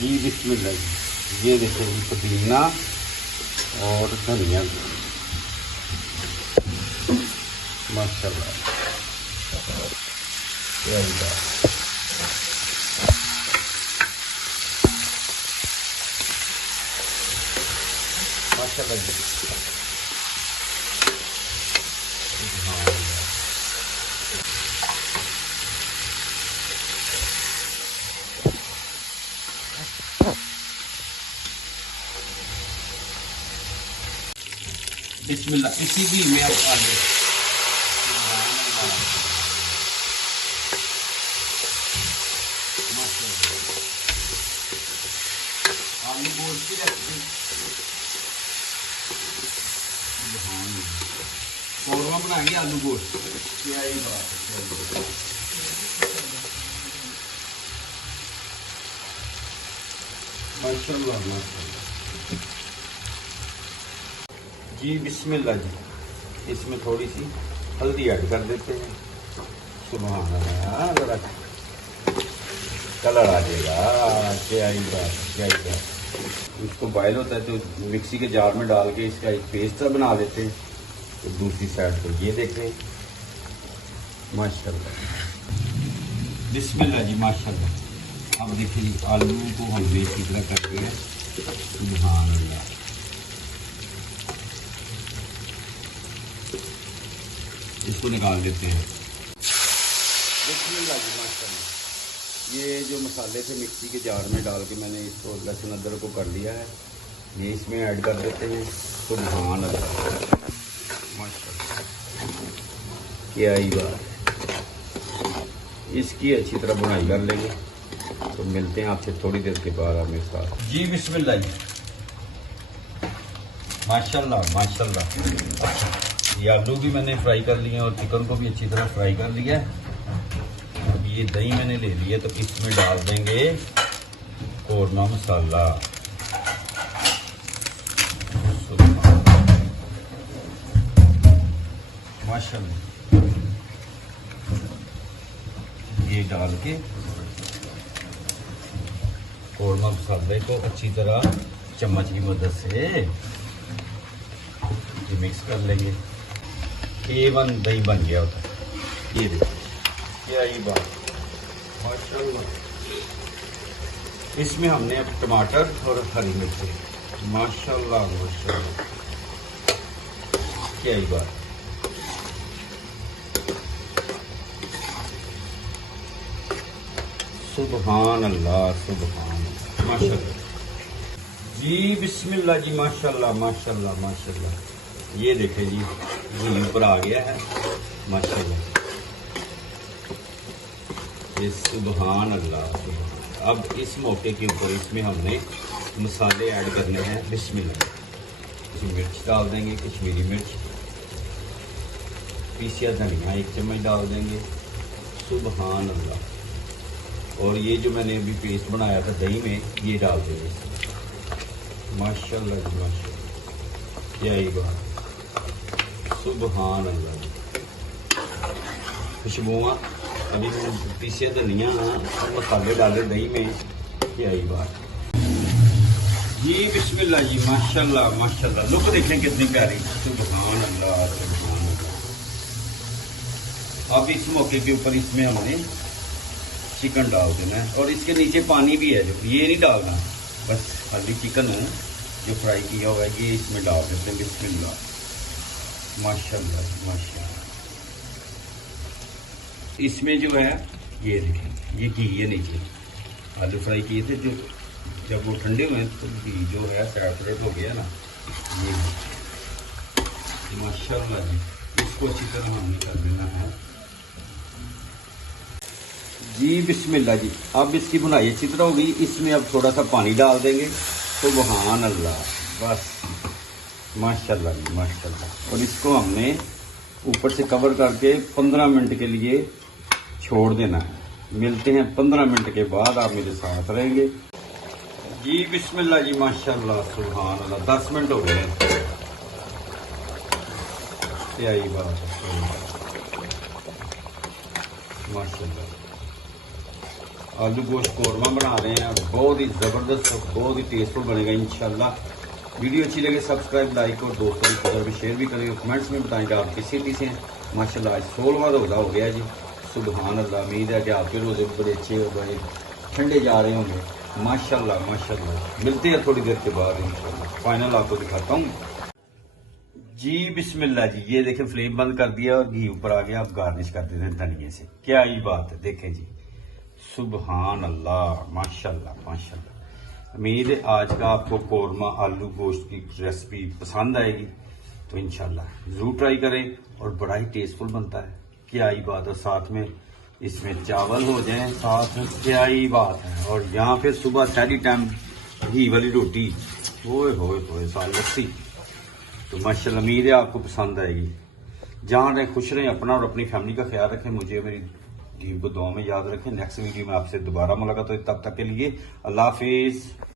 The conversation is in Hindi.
जी बिस्मिल्लाह जी। ये देखिए जी पुदीना और धनिया माशाल्लाह। माशाल्लाह जी। बिस्मिल्लाह। इसी भी में अब आलू आलू गोश्त की रेसिपी कौरमा बनाएंगे। आलू गोश्त क्या ही बात है। माशाल्लाह माशाल्लाह जी बिस्मिल्लाह जी। इसमें थोड़ी सी हल्दी ऐड कर देते हैं। सुभान अल्लाह, जरा कलर आ जाएगा। क्या ही बात, क्या ही बात। इसको बॉयल होता है तो मिक्सी के जार में डाल के इसका एक पेस्ट बना देते हैं। तो दूसरी साइड पर ये देखें माशाल्लाह। बिस्मिल्लाह जी माशाल्लाह। अब देखिए आलू को हमने इसी तरह करते हैं। सुभान अल्लाह। इसको निकाल देते हैं। बिस्मिल्लाह जी माशाल्लाह। ये जो मसाले थे मिक्सी के जार में डाल के मैंने इसको लहसुन अदरक को कर लिया है। ये इसमें ऐड कर देते हैं। सुभान अल्लाह माशाल्लाह। क्या ही बात है। इसकी अच्छी तरह बुनाई कर लेंगे। तो मिलते हैं आपसे थोड़ी देर के बाद मेरे साथ। जी बिस्मिल्लाह जी माशाल्लाह माशाल्लाह। ये आलू भी मैंने फ्राई कर लिए और चिकन को भी अच्छी तरह फ्राई कर लिया है। अब ये दही मैंने ले लिया तो इसमें डाल देंगे कौरमा मसाला। माशाल्लाह। ये डाल के कौरमा मसाले को अच्छी तरह चम्मच की मदद से मिक्स कर लेंगे। A1 दही बन गया होता है। ये देखिए क्या ही बात माशाल्लाह। इसमें हमने अब टमाटर और हरी मिर्च माशाल्लाह माशाल्लाह। क्या ही बात। सुभान अल्लाह सुभान माशाल्लाह जी बिस्मिल्लाह जी माशाल्लाह माशाल्लाह माशाल्लाह। ये देखें जी घी ऊपर आ गया है माशाल्लाह। ये सुभान अल्लाह सुभान। अब इस मौके के ऊपर इसमें हमने मसाले ऐड करने हैं। बिस्मिल्लाह। इसमें मिर्च डाल देंगे, कश्मीरी मिर्च, पीसिया धनिया 1 चम्मच डाल देंगे। सुभान अल्लाह। और ये जो मैंने अभी पेस्ट बनाया था दही में ये डाल देंगे। माशाल्लाह जी माशाल्लाह। क्या ही बात। सुभान अल्लाह। खुशबुआ अभी पीसिया धनिया मसाले डाले दही में। क्या ही बात जी बिस्मिल्लाह जी माशाल्लाह माशाल्लाह। लुक देखें कितनी प्यारी। सुभान अल्लाह सुभान अल्लाह। अब इस मौके के ऊपर इसमें हमने चिकन डाल देना है और इसके नीचे पानी भी है जो ये नहीं डालना। बस खाली चिकन जो फ्राई किया हुआ है ये इसमें डाल देते हैं। बिस्मिल्लाह माशाल्लाह माशाल्लाह। इसमें जो है ये देखें ये घी है नीचे। आलू फ्राई किए थे जो जब वो ठंडे हुए तो घी जो है सेपरेट हो गया ना। ये माशाल्लाह जी। इसको अच्छी तरह हमने कर देना है जी बिस्मिल्लाह जी। अब इसकी बुनाई अच्छी तरह हो गई। इसमें अब थोड़ा सा पानी डाल देंगे। सुभान अल्लाह। बस माशाल्लाह जी माशाल्लाह। और इसको हमने ऊपर से कवर करके 15 मिनट के लिए छोड़ देना है। मिलते हैं 15 मिनट के बाद। आप मेरे साथ रहेंगे जी बिस्मिल्लाह जी माशाल्लाह सुभान अल्लाह। 10 मिनट हो गए। क्या ही बात है माशाल्लाह। आलू गोश्त कौरमा बना रहे हैं, बहुत ही ज़बरदस्त और बहुत ही टेस्टफुल बनेगा इंशाल्लाह। वीडियो अच्छी लगे सब्सक्राइब, लाइक और दोस्तों के साथ भी शेयर भी करें। कमेंट्स में बताएं कि आप किस सिटी से हैं। माशाल्लाह आज 16वां रोज़ा हो गया जी। सुबहान अल्लाह। उम्मीद है कि आपके रोज़े बड़े अच्छे हो गए, ठंडे जा रहे होंगे। माशाल्लाह माशाल्लाह। मिलते हैं थोड़ी देर के बाद इंशाल्लाह। फाइनल आपको दिखाता हूँ जी। बिस्मिल्लाह जी। ये देखें फ्लेम बंद कर दिया और घी ऊपर आ गया। आप गार्निश कर देते हैं धनिए से। क्या ही बात है, देखें जी। सुबहान अल्लाह, माशाल्लाह माशाल्लाह। उम्मीद है आज का आपको कौरमा आलू गोश्त की रेसिपी पसंद आएगी, तो इंशाल्लाह जरूर ट्राई करें और बड़ा ही टेस्टफुल बनता है। क्या ही बात है, साथ में इसमें चावल हो जाए साथ में, क्या ही बात है। और यहाँ पे सुबह सहरी टाइम घी वाली रोटी, होए साल लस्सी, तो माशाल्लाह उम्मीद है आपको पसंद आएगी। जहाँ रहें खुश रहें, अपना और अपनी फैमिली का ख्याल रखें। मुझे मेरी टीम को दुआ में याद रखें। नेक्स्ट वीडियो में आपसे दोबारा मुलाकात हो, तब तक के लिए अल्लाह हाफिज।